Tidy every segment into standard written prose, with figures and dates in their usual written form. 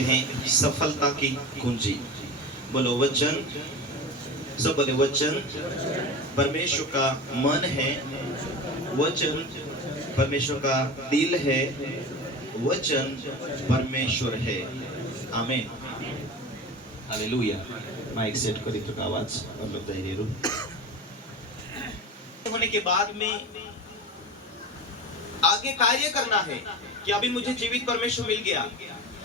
हैं सफलता की कुंजी। बोलो वचन, सब बोले वचन परमेश्वर का मन है, वचन परमेश्वर का दिल है, वचन परमेश्वर है। आमीन, हालेलुया। माइक सेट करी तो आवाज और लोग धैर्य रू होने के बाद में आगे कार्य करना है कि अभी मुझे जीवित परमेश्वर मिल गया,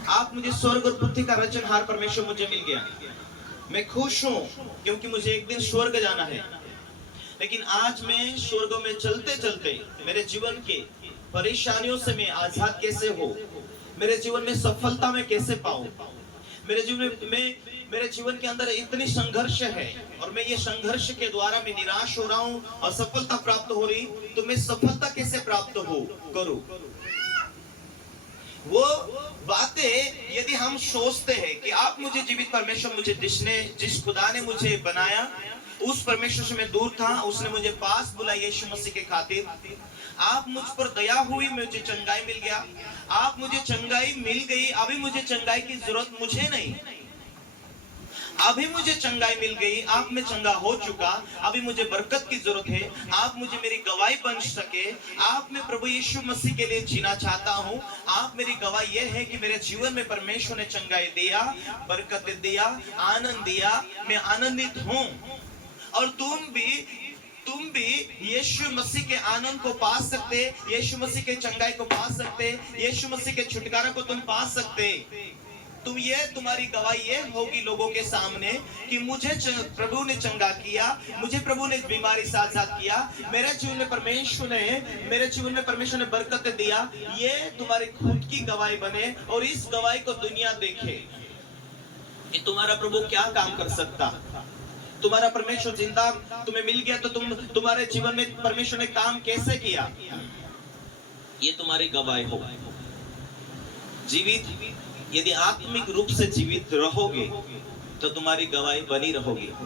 आप मुझे स्वर्ग और पृथ्वी का रचनहार परमेश्वर मुझे मिल गया। मैं खुश हूं क्योंकि मुझे एक दिन स्वर्ग जाना है। लेकिन आज मैं स्वर्ग में चलते चलते मेरे जीवन के परेशानियों से मैं आजाद कैसे हो, मेरे जीवन में सफलता में कैसे पाऊं। मेरे जीवन के अंदर इतनी संघर्ष है और मैं ये संघर्ष के द्वारा मैं निराश हो रहा हूं और सफलता प्राप्त हो रही, तो मैं सफलता कैसे प्राप्त हो करूं। वो बातें यदि हम सोचते हैं कि आप मुझे जीवित परमेश्वर, मुझे जिस खुदा ने मुझे बनाया उस परमेश्वर से मैं दूर था, उसने मुझे पास बुलाया यीशु मसीह के खातिर, आप मुझ पर दया हुई, मुझे चंगाई मिल गया, आप मुझे चंगाई मिल गई। अभी मुझे चंगाई की जरूरत मुझे नहीं, अभी मुझे चंगाई मिल गई, आप में चंगा हो चुका, अभी मुझे बरकत की जरूरत है, आप मुझे मेरी गवाही बन सके, आप में प्रभु यीशु मसीह के लिए जीना चाहता हूं। आप मेरी गवाही यह है कि मेरे जीवन में परमेश्वर ने चंगाई दिया, बरकत दिया, आनंद दिया, मैं आनंदित हूं। और तुम भी यीशु मसीह के आनंद को पा सकते, यीशु मसीह के चंगाई को पा सकते, यीशु मसीह के छुटकारा को तुम पा सकते। तुम्हारी गवाही ये होगी लोगों के सामने कि मुझे प्रभु ने चंगा किया, मुझे प्रभु ने बीमारी से आजाद किया, मेरे जीवन में परमेश्वर ने बरकत दिया। ये तुम्हारी खुद की गवाही बने और इस गवाही को दुनिया देखे कि तुम्हारा प्रभु क्या काम कर सकता। तुम्हारा परमेश्वर जिंदा तुम्हें मिल गया तो तुम्हारे जीवन में परमेश्वर ने काम कैसे किया, ये तुम्हारी गवाही हो। जीवित, यदि आत्मिक रूप से जीवित रहोगे तो तुम्हारी गवाही बनी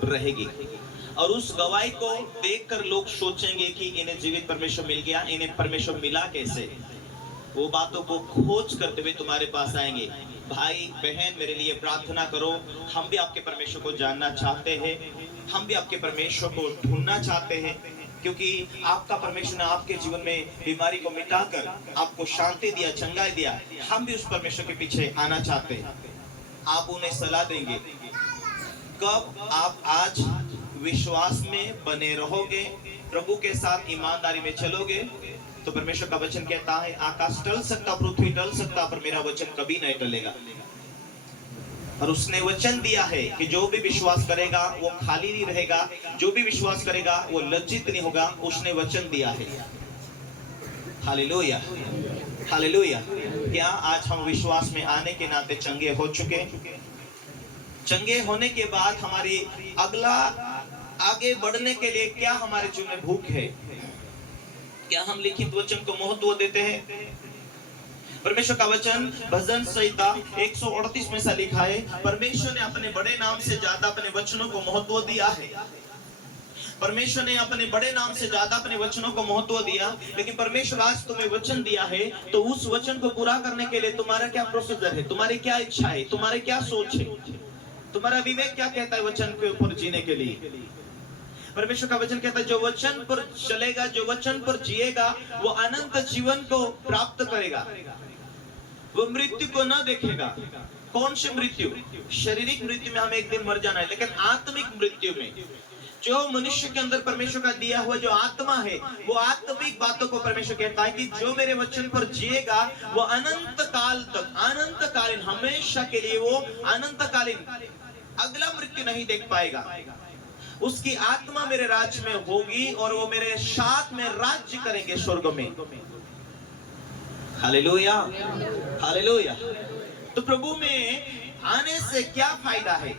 रहेगी। और उस गवाही को देखकर लोग सोचेंगे कि इन्हें जीवित परमेश्वर मिल गया, इन्हें परमेश्वर मिला कैसे। वो बातों को खोज करते हुए तुम्हारे पास आएंगे, भाई बहन मेरे लिए प्रार्थना करो, हम भी आपके परमेश्वर को जानना चाहते हैं, हम भी आपके परमेश्वर को ढूंढना चाहते हैं, क्योंकि आपका परमेश्वर ने आपके जीवन में बीमारी को मिटाकर आपको शांति दिया, चंगाई दिया। हम भी उस परमेश्वर के पीछे आना चाहते हैं। आप उन्हें सलाह देंगे कब आप आज विश्वास में बने रहोगे, प्रभु के साथ ईमानदारी में चलोगे, तो परमेश्वर का वचन कहता है आकाश टल सकता, पृथ्वी टल सकता, पर मेरा वचन कभी नहीं टलेगा। और उसने वचन दिया है कि जो भी विश्वास करेगा वो खाली नहीं रहेगा, जो भी विश्वास करेगा वो लज्जित नहीं होगा। उसने वचन दिया है। Hallelujah, hallelujah. क्या आज हम विश्वास में आने के नाते चंगे हो चुके? चंगे होने के बाद हमारी आगे बढ़ने के लिए क्या हमारे जीवन में भूख है? क्या हम लिखित वचन को महत्व देते हैं? परमेश्वर का वचन भजन संहिता 138 में से लिखा है, परमेश्वर ने अपने बड़े नाम से ज्यादा अपने वचनों को महत्व दिया है। परमेश्वर ने अपने बड़े नाम से ज्यादा अपने वचनों को महत्व दिया। लेकिन परमेश्वर आज तुम्हें वचन दिया है, तो उस वचन को पूरा करने के लिए तुम्हारा क्या प्रोसीजर है, तुम्हारी क्या इच्छा है, तुम्हारी क्या सोच है, तुम्हारा विवेक क्या कहता है वचन के ऊपर जीने के लिए। परमेश्वर का वचन कहता है जो वचन पर चलेगा, जो वचन पर जिएगा, वो अनंत जीवन को प्राप्त करेगा, वो मृत्यु को न देखेगा। कौन सी मृत्यु? शारीरिक मृत्यु में हमें एक दिन मर जाना है, लेकिन आत्मिक मृत्यु में जो मनुष्य के अंदर परमेश्वर का दिया हुआ जो आत्मा है, वो आत्मिक बातों को परमेश्वर कहता है कि जो मेरे वचन पर जिएगा वो अनंत काल तक, अनंतकालीन, हमेशा के लिए वो अनंतकालीन अगला मृत्यु नहीं देख पाएगा। उसकी आत्मा मेरे राज्य में होगी और वो मेरे साथ में राज्य करेंगे स्वर्ग में। Hallelujah, hallelujah. तो प्रभु में आने से क्या फायदा है?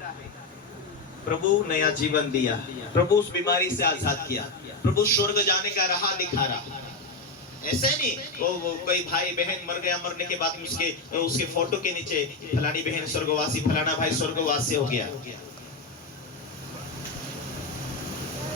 प्रभु नया जीवन दिया, प्रभु उस बीमारी से आजाद किया, प्रभु स्वर्ग जाने का राह दिखा रहा। ऐसे नहीं वो कोई भाई बहन मर गया, मरने के बाद उसके फोटो के नीचे फलानी बहन स्वर्गवासी, फलाना भाई स्वर्गवासी हो गया।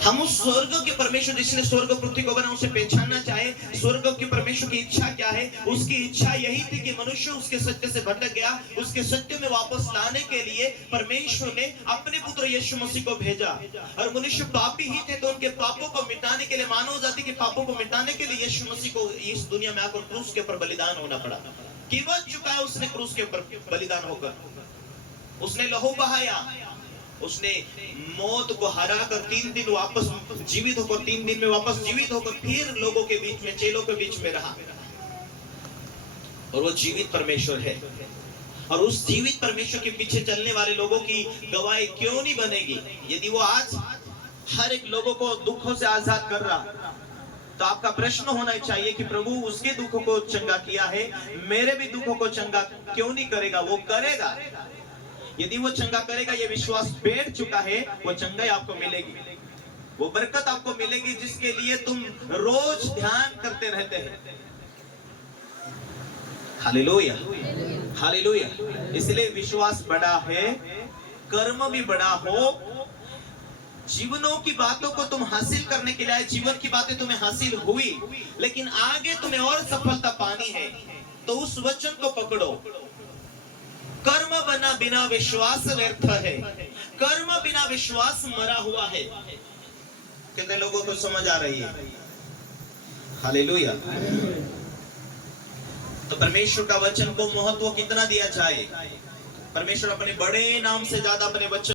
हम उस स्वर्ग के परमेश्वर जिसने स्वर्ग पृथ्वी को बना उसे पहचानना चाहे। स्वर्ग के परमेश्वर की इच्छा क्या है? उसकी इच्छा यही थी कि मनुष्य उसके सत्य से भटक गया, उसके सत्य में वापस लाने के लिए परमेश्वर ने अपने पुत्र यीशु मसीह को भेजा। और मनुष्य पापी ही थे तो उनके पापों को मिटाने के लिए, मानव जाति के पापों को मिटाने के लिए यीशु मसीह को इस दुनिया में आकर क्रूस के ऊपर बलिदान होना पड़ा। कीमत चुकाया उसने क्रूस के ऊपर बलिदान होकर, उसने लहू बहाया, उसने मौत को हरा कर 3 दिन वापस जीवित होकर, 3 दिन में वापस जीवित होकर फिर लोगों के बीच में, चेलों के बीच में रहा। और वो जीवित परमेश्वर है। और उस जीवित परमेश्वर के पीछे चलने वाले लोगों की गवाही क्यों नहीं बनेगी? यदि वो आज हर एक लोगों को दुखों से आजाद कर रहा, तो आपका प्रश्न होना चाहिए कि प्रभु उसके दुखों को चंगा किया है, मेरे भी दुखों को चंगा क्यों नहीं करेगा? वो करेगा। यदि वो चंगा करेगा, ये विश्वास बैठ चुका है, वो चंगाई आपको मिलेगी, वो बरकत आपको मिलेगी जिसके लिए तुम रोज ध्यान करते रहते हैं। Hallelujah, hallelujah. इसलिए विश्वास बड़ा है, कर्म भी बड़ा हो। जीवनों की बातों को तुम हासिल करने के लिए, जीवन की बातें तुम्हें हासिल हुई, लेकिन आगे तुम्हें और सफलता पानी है, तो उस वचन को पकड़ो। कर्म बना बिना विश्वास व्यर्थ है, कर्म बिना विश्वास मरा हुआ है। कितने लोगों को समझ आ रही है? हालेलुया। तो परमेश्वर का वचन को महत्व कितना दिया जाए? परमेश्वर अपने बड़े नाम से ज्यादा अपने वचन